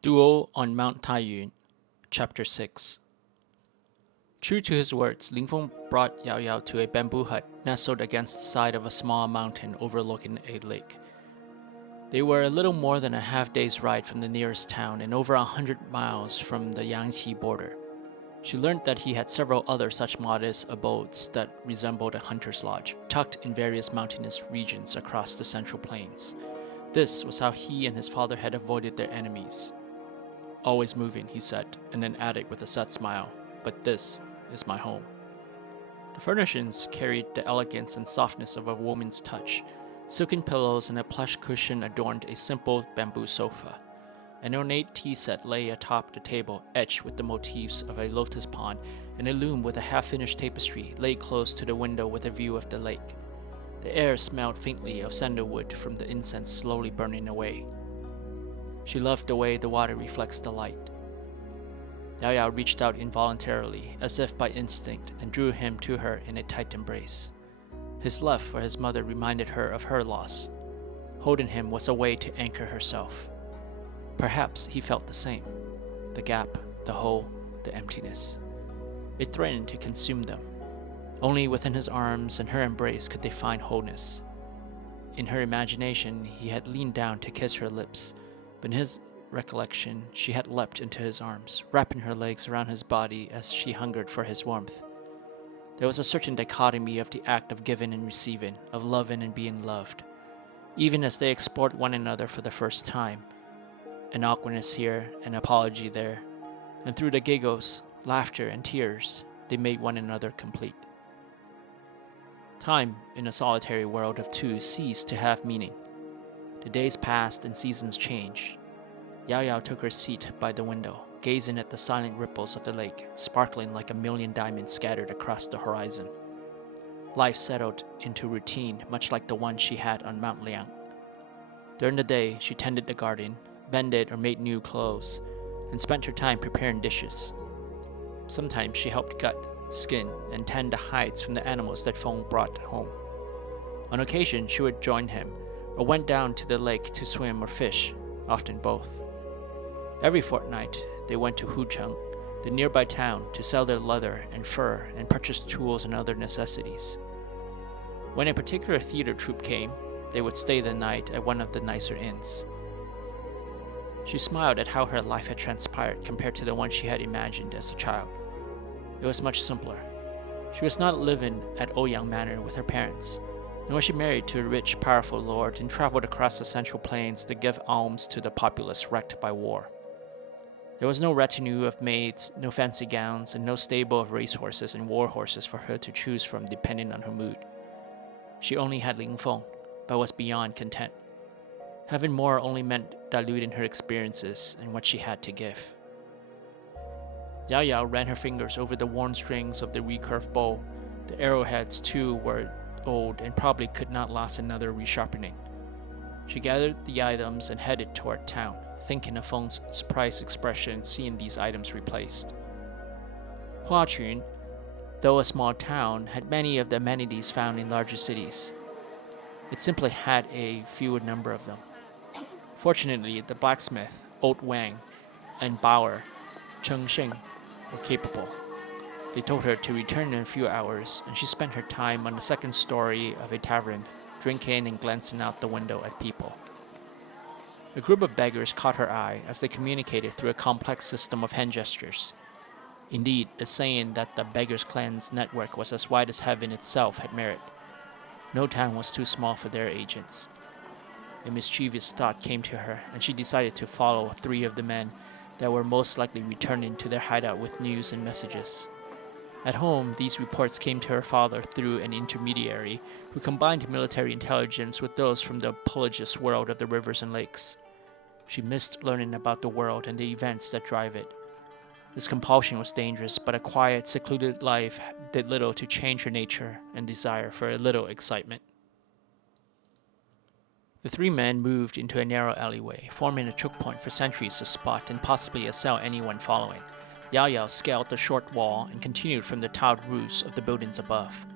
Duel on Mount Taiyuan, Chapter 6. True to his words, Ling Feng brought Yaoyao to a bamboo hut nestled against the side of a small mountain overlooking a lake. They were a little more than a half-day's ride from the nearest town and over 100 miles from the Yangtze border. She learned that he had several other such modest abodes that resembled a hunter's lodge, tucked in various mountainous regions across the central plains. This was how he and his father had avoided their enemies. "Always moving," he said, and then added with a sad smile, "but this is my home." The furnishings carried the elegance and softness of a woman's touch. Silken pillows and a plush cushion adorned a simple bamboo sofa. An ornate tea set lay atop the table, etched with the motifs of a lotus pond, and a loom with a half-finished tapestry lay close to the window with a view of the lake. The air smelled faintly of sandalwood from the incense slowly burning away. She loved the way the water reflects the light. Yaoyao reached out involuntarily, as if by instinct, and drew him to her in a tight embrace. His love for his mother reminded her of her loss. Holding him was a way to anchor herself. Perhaps he felt the same. The gap, the hole, the emptiness. It threatened to consume them. Only within his arms and her embrace could they find wholeness. In her imagination, he had leaned down to kiss her lips, but in his recollection, she had leapt into his arms, wrapping her legs around his body as she hungered for his warmth. There was a certain dichotomy of the act of giving and receiving, of loving and being loved. Even as they explored one another for the first time, an awkwardness here, an apology there, and through the giggles, laughter, and tears, they made one another complete. Time, in a solitary world of two, ceased to have meaning. The days passed and seasons changed. Yaoyao took her seat by the window, gazing at the silent ripples of the lake, sparkling like a million diamonds scattered across the horizon. Life settled into routine, much like the one she had on Mount Liang. During the day, she tended the garden, mended or made new clothes, and spent her time preparing dishes. Sometimes she helped gut, skin, and tend the hides from the animals that Feng brought home. On occasion, she would join him, or went down to the lake to swim or fish, often both. Every fortnight, they went to Hucheng, the nearby town, to sell their leather and fur and purchase tools and other necessities. When a particular theater troupe came, they would stay the night at one of the nicer inns. She smiled at how her life had transpired compared to the one she had imagined as a child. It was much simpler. She was not living at Ouyang Manor with her parents, nor was she married to a rich, powerful lord and traveled across the central plains to give alms to the populace wrecked by war. There was no retinue of maids, no fancy gowns, and no stable of racehorses and war horses for her to choose from depending on her mood. She only had Ling Feng, but was beyond content. Having more only meant diluting her experiences and what she had to give. Yaoyao ran her fingers over the worn strings of the recurved bow. The arrowheads, too, were old and probably could not last another resharpening. She gathered the items and headed toward town, thinking of Feng's surprised expression seeing these items replaced. Huachun, though a small town, had many of the amenities found in larger cities. It simply had a fewer number of them. Fortunately, the blacksmith, Old Wang, and Bauer, Cheng Sheng, were capable. They told her to return in a few hours, and she spent her time on the second story of a tavern, drinking and glancing out the window at people. A group of beggars caught her eye as they communicated through a complex system of hand gestures. Indeed, the saying that the beggars' clan's network was as wide as heaven itself had merit. No town was too small for their agents. A mischievous thought came to her, and she decided to follow 3 of the men that were most likely returning to their hideout with news and messages. At home, these reports came to her father through an intermediary who combined military intelligence with those from the pelagous world of the rivers and lakes. She missed learning about the world and the events that drive it. This compulsion was dangerous, but a quiet, secluded life did little to change her nature and desire for a little excitement. The 3 men moved into a narrow alleyway, forming a choke point for sentries to spot and possibly assail anyone following. Yaoyao scaled the short wall and continued from the tiled roofs of the buildings above.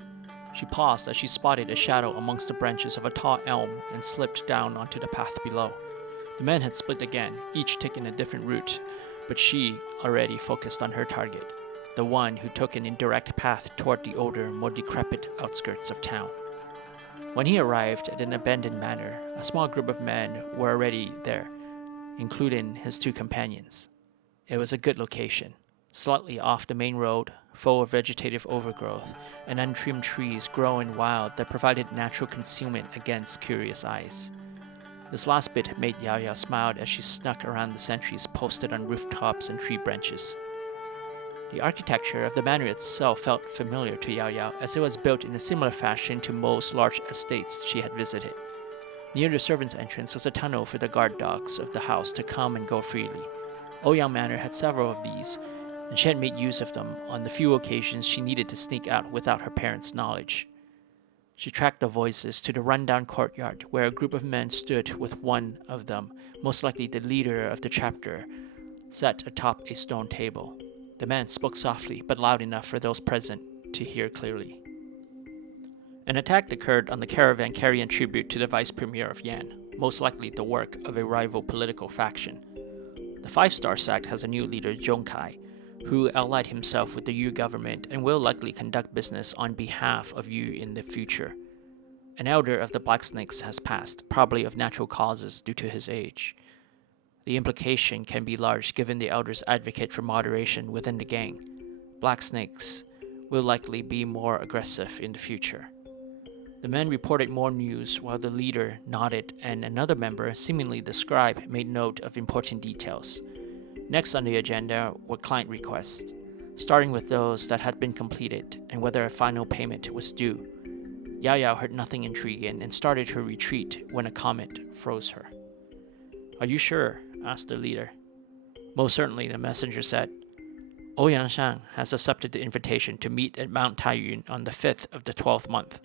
She paused as she spotted a shadow amongst the branches of a tall elm and slipped down onto the path below. The The men had split again, each taking a different route, but she already focused on her target, the one who took an indirect path toward the older, more decrepit outskirts of town. When he arrived at an abandoned manor, a small group of men were already there, including his two companions. It was a good location, slightly off the main road, full of vegetative overgrowth and untrimmed trees growing wild that provided natural concealment against curious eyes. This last bit made Yaoyao smile as she snuck around the sentries posted on rooftops and tree branches. The architecture of the manor itself felt familiar to Yaoyao, as it was built in a similar fashion to most large estates she had visited. Near the servants' entrance was a tunnel for the guard dogs of the house to come and go freely. Ouyang Manor had several of these, and she had made use of them on the few occasions she needed to sneak out without her parents' knowledge. She tracked the voices to the rundown courtyard where a group of men stood with one of them, most likely the leader of the chapter, sat atop a stone table. The man spoke softly but loud enough for those present to hear clearly. An attack occurred on the caravan carrying tribute to the vice premier of Yan, most likely the work of a rival political faction. The five-star sect has a new leader, Zhongkai, who allied himself with the Yu government and will likely conduct business on behalf of Yu in the future. An elder of the Black Snakes has passed, probably of natural causes due to his age. The implication can be large given the elders advocate for moderation within the gang. Black Snakes will likely be more aggressive in the future. The men reported more news while the leader nodded and another member, seemingly the scribe, made note of important details. Next on the agenda were client requests, starting with those that had been completed and whether a final payment was due. Yaoyao heard nothing intriguing and started her retreat when a comment froze her. "Are you sure?" asked the leader. "Most certainly," the messenger said. Ouyang Shang has accepted the invitation to meet at Mount Taiyuan on the 5th of the 12th month.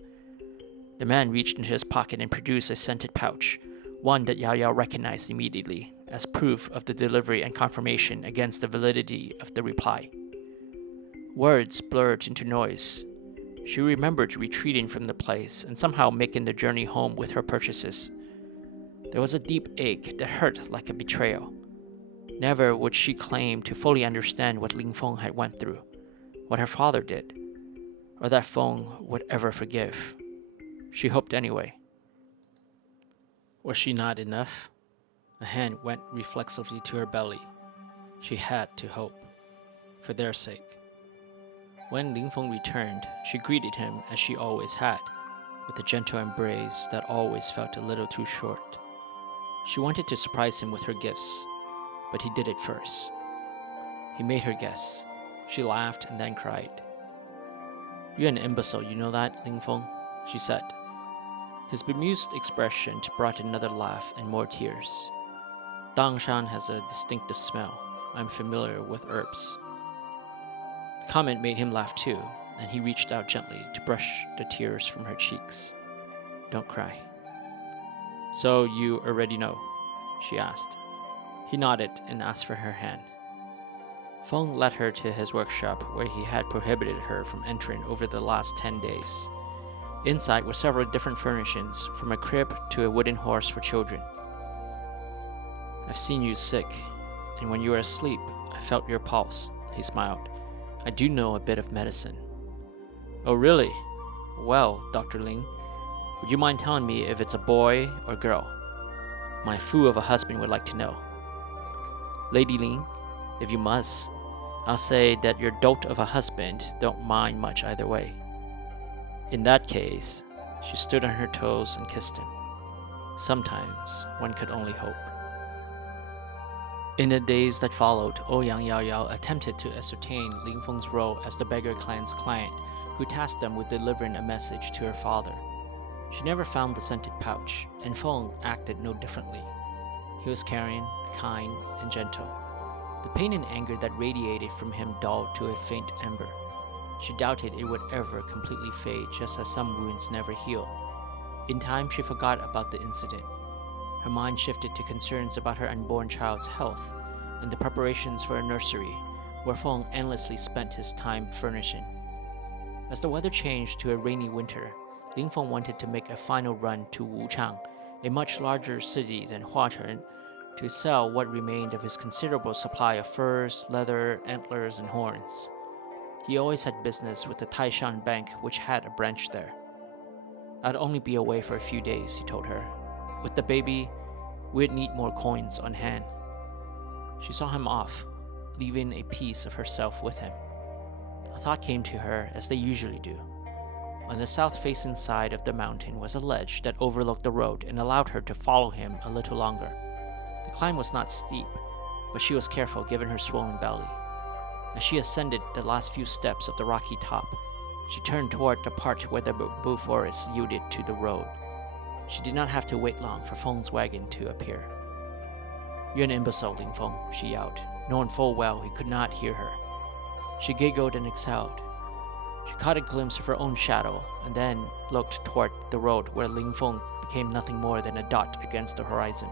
The man reached into his pocket and produced a scented pouch, one that Yaoyao recognized immediately as proof of the delivery and confirmation against the validity of the reply. Words blurred into noise. She remembered retreating from the place and somehow making the journey home with her purchases. There was a deep ache that hurt like a betrayal. Never would she claim to fully understand what Ling Feng had went through, what her father did, or that Feng would ever forgive. She hoped anyway. Was she not enough? A hand went reflexively to her belly. She had to hope, for their sake. When Ling Feng returned, she greeted him as she always had, with a gentle embrace that always felt a little too short. She wanted to surprise him with her gifts, but he did it first. He made her guess. She laughed and then cried. "You're an imbecile, you know that, Ling Feng?" she said. His bemused expression brought another laugh and more tears. "Dangshan has a distinctive smell. I'm familiar with herbs." The comment made him laugh too, and he reached out gently to brush the tears from her cheeks. "Don't cry." "So you already know?" she asked. He nodded and asked for her hand. Feng led her to his workshop, where he had prohibited her from entering over the last 10 days. Inside were several different furnishings, from a crib to a wooden horse for children. "I've seen you sick, and when you were asleep, I felt your pulse," he smiled. "I do know a bit of medicine." "Oh, really? Well, Dr. Ling, would you mind telling me if it's a boy or girl? My fool of a husband would like to know." "Lady Ling, if you must, I'll say that your dolt of a husband don't mind much either way." In that case, she stood on her toes and kissed him. Sometimes one could only hope. In the days that followed, Ouyang Yaoyao attempted to ascertain Ling Feng's role as the beggar clan's client, who tasked them with delivering a message to her father. She never found the scented pouch, and Feng acted no differently. He was caring, kind, and gentle. The pain and anger that radiated from him dulled to a faint ember. She doubted it would ever completely fade, just as some wounds never heal. In time, she forgot about the incident. Her mind shifted to concerns about her unborn child's health and the preparations for a nursery, where Feng endlessly spent his time furnishing. As the weather changed to a rainy winter, Ling Feng wanted to make a final run to Wuchang, a much larger city than Huatuan, to sell what remained of his considerable supply of furs, leather, antlers, and horns. He always had business with the Taishan Bank, which had a branch there. I'd only be away for a few days, he told her. With the baby, we'd need more coins on hand. She saw him off, leaving a piece of herself with him. A thought came to her, as they usually do. On the south-facing side of the mountain was a ledge that overlooked the road and allowed her to follow him a little longer. The climb was not steep, but she was careful given her swollen belly. As she ascended the last few steps of the rocky top, she turned toward the part where the bamboo forest yielded to the road. She did not have to wait long for Feng's wagon to appear. "You're an imbecile, Ling Feng," she yelled, knowing full well he could not hear her. She giggled and exhaled. She caught a glimpse of her own shadow, and then looked toward the road where Ling Feng became nothing more than a dot against the horizon.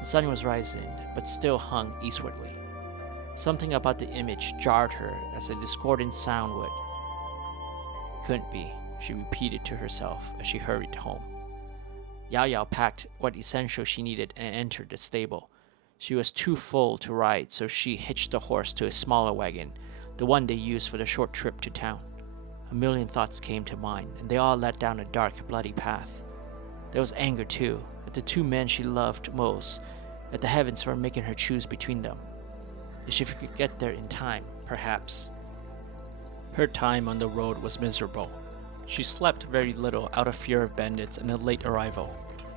The sun was rising, but still hung eastwardly. Something about the image jarred her as a discordant sound would. "Couldn't be," she repeated to herself as she hurried home. Yaoyao packed what essentials she needed and entered the stable. She was too full to ride, so she hitched the horse to a smaller wagon, the one they used for the short trip to town. A million thoughts came to mind, and they all led down a dark, bloody path. There was anger, too, at the two men she loved most, at the heavens for making her choose between them. If she could get there in time, perhaps. Her time on the road was miserable. She slept very little out of fear of bandits and a late arrival.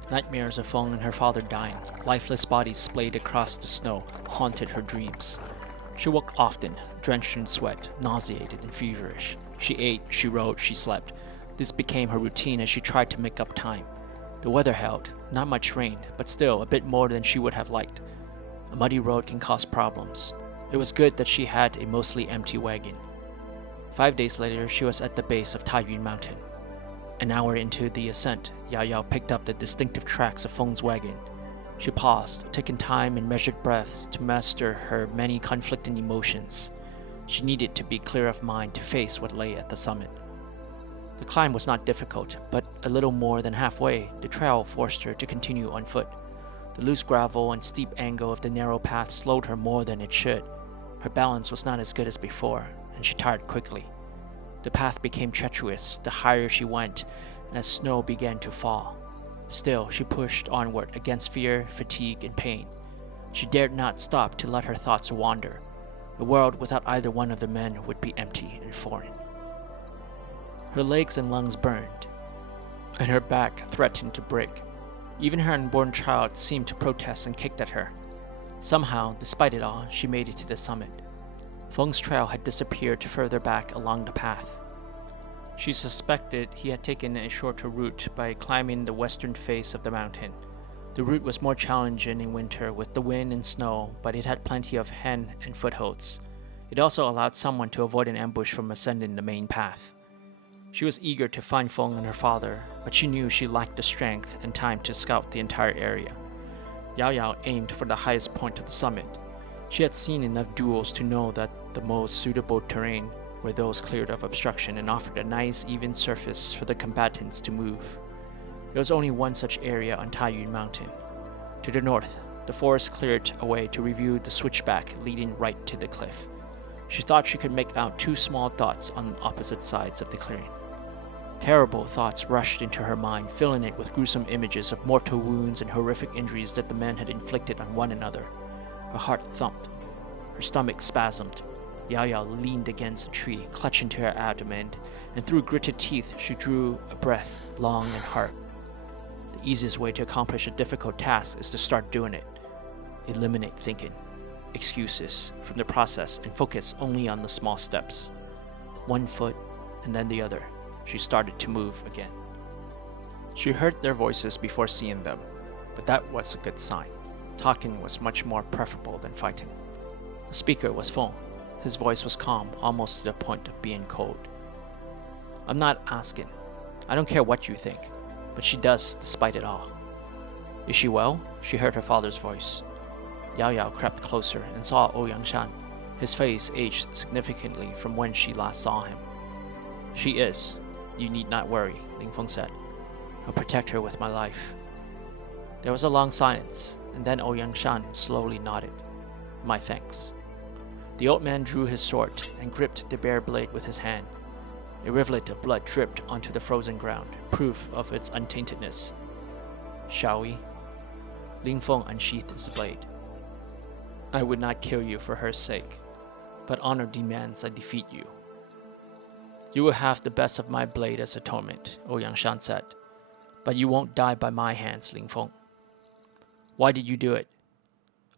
Nightmares of Feng and her father dying, lifeless bodies splayed across the snow, haunted her dreams. She woke often, drenched in sweat, nauseated and feverish. She ate, she rode, she slept. This became her routine as she tried to make up time. The weather held, not much rain, but still a bit more than she would have liked. A muddy road can cause problems. It was good that she had a mostly empty wagon. 5 days later, she was at the base of Taiyuan Mountain. An hour into the ascent, Yaoyao picked up the distinctive tracks of Feng's wagon. She paused, taking time and measured breaths to master her many conflicting emotions. She needed to be clear of mind to face what lay at the summit. The climb was not difficult, but a little more than halfway, the trail forced her to continue on foot. The loose gravel and steep angle of the narrow path slowed her more than it should. Her balance was not as good as before, and she tired quickly. The path became treacherous the higher she went, as snow began to fall. Still, she pushed onward against fear, fatigue, and pain. She dared not stop to let her thoughts wander. A world without either one of the men would be empty and foreign. Her legs and lungs burned, and her back threatened to break. Even her unborn child seemed to protest and kicked at her. Somehow, despite it all, she made it to the summit. Feng's trail had disappeared further back along the path. She suspected he had taken a shorter route by climbing the western face of the mountain. The route was more challenging in winter with the wind and snow, but it had plenty of hand and footholds. It also allowed someone to avoid an ambush from ascending the main path. She was eager to find Feng and her father, but she knew she lacked the strength and time to scout the entire area. Yaoyao aimed for the highest point of the summit. She had seen enough duels to know that the most suitable terrain were those cleared of obstruction and offered a nice, even surface for the combatants to move. There was only one such area on Taiyuan Mountain. To the north, the forest cleared away to review the switchback leading right to the cliff. She thought she could make out two small dots on opposite sides of the clearing. Terrible thoughts rushed into her mind, filling it with gruesome images of mortal wounds and horrific injuries that the men had inflicted on one another. Her heart thumped. Her stomach spasmed. Yaoyao leaned against a tree, clutching to her abdomen, and through gritted teeth she drew a breath, long and hard. The easiest way to accomplish a difficult task is to start doing it. Eliminate thinking, excuses from the process, and focus only on the small steps. One foot, and then the other. She started to move again. She heard their voices before seeing them, but that was a good sign. Talking was much more preferable than fighting. The speaker was Feng. His voice was calm, almost to the point of being cold. "I'm not asking. I don't care what you think, but she does despite it all." "Is she well?" She heard her father's voice. Yaoyao crept closer and saw Oyangshan. His face aged significantly from when she last saw him. "She is. You need not worry," Ling Feng said. "I'll protect her with my life." There was a long silence, and then Oyangshan slowly nodded. My thanks. The old man drew his sword and gripped the bare blade with his hand. A rivulet of blood dripped onto the frozen ground, proof of its untaintedness. Shall we? Ling Feng unsheathed his blade. I would not kill you for her sake, but honor demands I defeat you. You will have the best of my blade as atonement, Oyangshan said, but you won't die by my hands, Ling Feng. Why did you do it?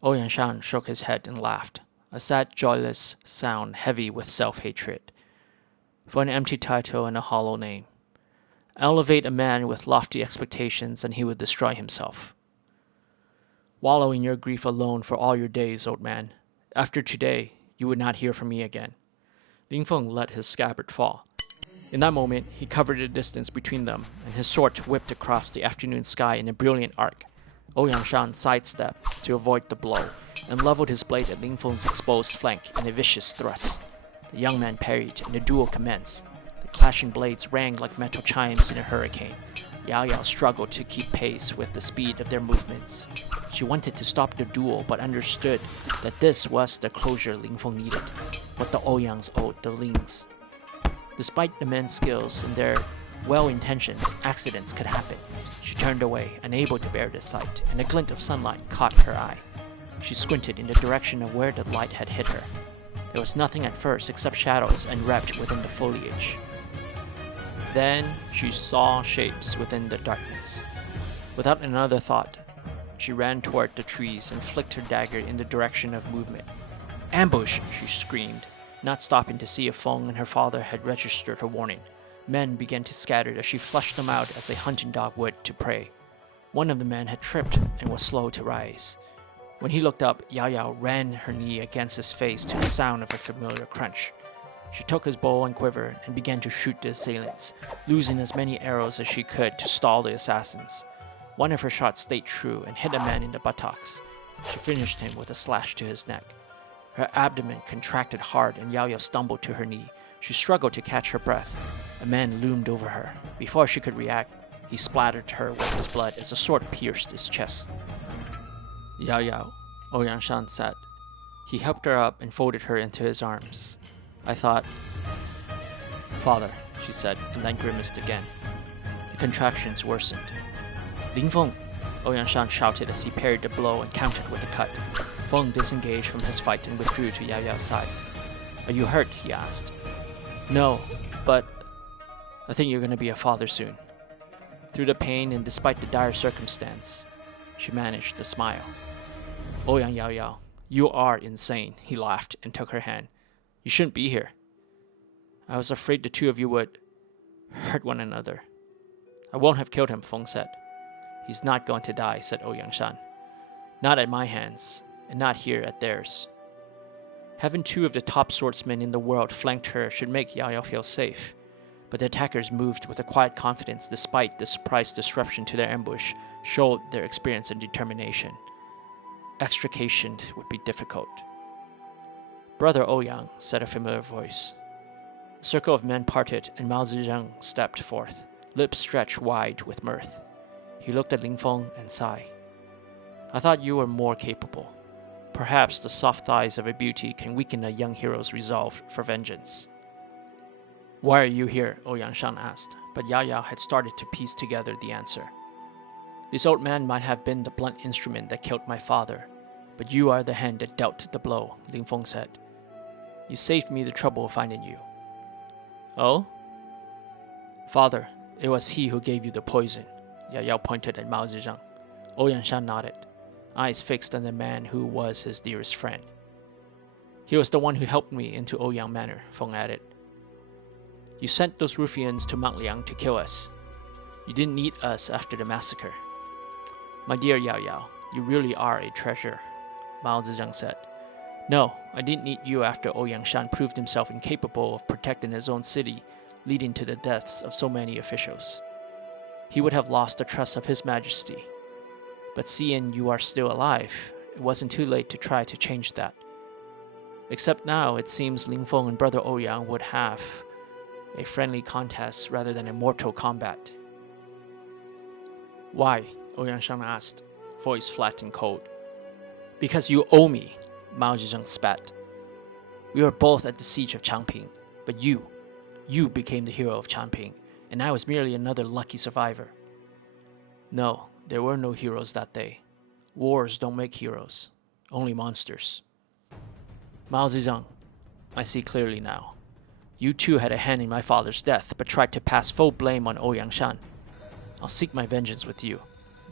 Oyangshan shook his head and laughed, a sad, joyless sound heavy with self-hatred. For an empty title and a hollow name. Elevate a man with lofty expectations and he would destroy himself. Wallow in your grief alone for all your days, old man. After today, you would not hear from me again. Ling Feng let his scabbard fall. In that moment, he covered the distance between them, and his sword whipped across the afternoon sky in a brilliant arc. Oyangshan sidestepped to avoid the blow, and leveled his blade at Ling Feng's exposed flank in a vicious thrust. The young man parried, and the duel commenced. The clashing blades rang like metal chimes in a hurricane. Yaoyao struggled to keep pace with the speed of their movements. She wanted to stop the duel, but understood that this was the closure Ling Feng needed, what the Oyangs owed the Lings. Despite the men's skills and their well-intentions, accidents could happen. She turned away, unable to bear the sight, and a glint of sunlight caught her eye. She squinted in the direction of where the light had hit her. There was nothing at first except shadows enwrapped within the foliage. Then she saw shapes within the darkness. Without another thought, she ran toward the trees and flicked her dagger in the direction of movement. Ambush! She screamed, not stopping to see if Feng and her father had registered her warning. Men began to scatter as she flushed them out as a hunting dog would to prey. One of the men had tripped and was slow to rise. When he looked up, Yaoyao ran her knee against his face to the sound of a familiar crunch. She took his bow and quiver and began to shoot the assailants, losing as many arrows as she could to stall the assassins. One of her shots stayed true and hit a man in the buttocks. She finished him with a slash to his neck. Her abdomen contracted hard and Yaoyao stumbled to her knee. She struggled to catch her breath. A man loomed over her. Before she could react, he splattered her with his blood as a sword pierced his chest. Yaoyao, Oyangshan said. He helped her up and folded her into his arms. I thought... Father, she said, and then grimaced again. The contractions worsened. Ling Feng, Oyangshan shouted as he parried the blow and countered with a cut. Feng disengaged from his fight and withdrew to Yaoyao's side. Are you hurt? He asked. No, but I think you're going to be a father soon. Through the pain and despite the dire circumstance, she managed to smile. Yaoyao, you are insane, he laughed and took her hand. You shouldn't be here. I was afraid the two of you would hurt one another. I won't have killed him, Feng said. He's not going to die, said Oyangshan. Not at my hands, and not here at theirs. Having two of the top swordsmen in the world flanked her should make Yaoyao feel safe. But the attackers moved with a quiet confidence despite the surprise disruption to their ambush, showed their experience and determination. Extrication would be difficult. Brother Ouyang, said a familiar voice. The circle of men parted and Mao Zedong stepped forth, lips stretched wide with mirth. He looked at Ling Feng and sighed. I thought you were more capable. Perhaps the soft thighs of a beauty can weaken a young hero's resolve for vengeance. Why are you here? Oyangshan asked, but Yaoyao had started to piece together the answer. This old man might have been the blunt instrument that killed my father, but you are the hand that dealt the blow, Ling Feng said. You saved me the trouble of finding you. Oh? Father, it was he who gave you the poison, Yaoyao pointed at Mao Zedong. Oyangshan nodded, eyes fixed on the man who was his dearest friend. He was the one who helped me into Ouyang Manor, Feng added. You sent those ruffians to Mount Liang to kill us. You didn't need us after the massacre. My dear Yaoyao, you really are a treasure, Mao Zedong said. No, I didn't need you after Oyangshan proved himself incapable of protecting his own city, leading to the deaths of so many officials. He would have lost the trust of His Majesty. But seeing you are still alive, it wasn't too late to try to change that. Except now, it seems Ling Feng and Brother Ouyang would have a friendly contest rather than a mortal combat. Why? Oyangshan asked. voice flat and cold. Because you owe me, Mao Zedong spat. We were both at the siege of Changping, but you became the hero of Changping, and I was merely another lucky survivor. No, there were no heroes that day. Wars don't make heroes, only monsters. Mao Zedong, I see clearly now. You too had a hand in my father's death, but tried to pass full blame on Ouyang Shan. I'll seek my vengeance with you.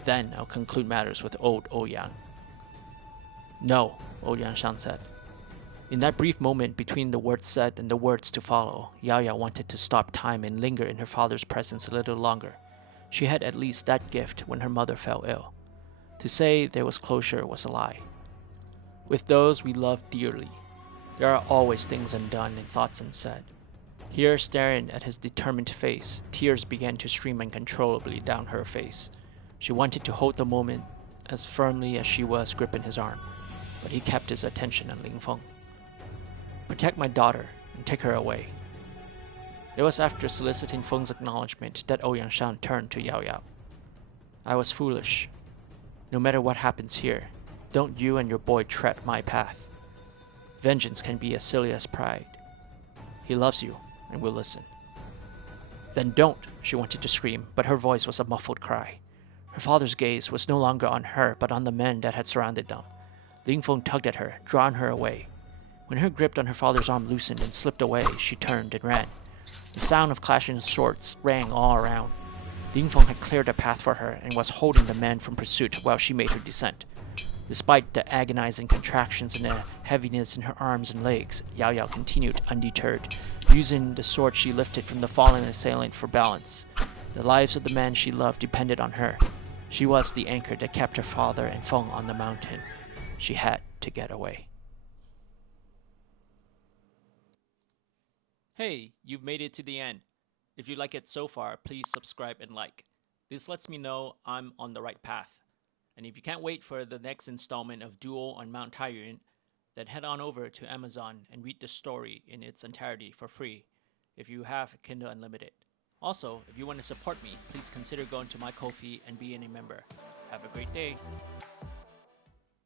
Then I'll conclude matters with old Ouyang. No, Ouyang Shan said. In that brief moment between the words said and the words to follow, Yaoyao wanted to stop time and linger in her father's presence a little longer. She had at least that gift when her mother fell ill. To say there was closure was a lie. With those we love dearly, there are always things undone and thoughts unsaid. Here, staring at his determined face, tears began to stream uncontrollably down her face. She wanted to hold the moment as firmly as she was gripping his arm, but he kept his attention on Ling Feng. Protect my daughter and take her away. It was after soliciting Feng's acknowledgement that Ouyang Shan turned to Yaoyao. I was foolish. No matter what happens here, don't you and your boy tread my path. Vengeance can be as silly as pride. He loves you and will listen. Then don't, she wanted to scream, but her voice was a muffled cry. Her father's gaze was no longer on her, but on the men that had surrounded them. Ling Feng tugged at her, drawing her away. When her grip on her father's arm loosened and slipped away, she turned and ran. The sound of clashing swords rang all around. Ling Feng had cleared a path for her and was holding the men from pursuit while she made her descent. Despite the agonizing contractions and the heaviness in her arms and legs, Yaoyao continued undeterred, using the sword she lifted from the fallen assailant for balance. The lives of the men she loved depended on her. She was the anchor that kept her father and Feng on the mountain. She had to get away. Hey, you've made it to the end. If you like it so far, please subscribe and like. This lets me know I'm on the right path. And if you can't wait for the next installment of Duel on Mount Taiyuan, then head on over to Amazon and read the story in its entirety for free if you have Kindle Unlimited. Also, if you want to support me, please consider going to my Ko-fi and being a member. Have a great day.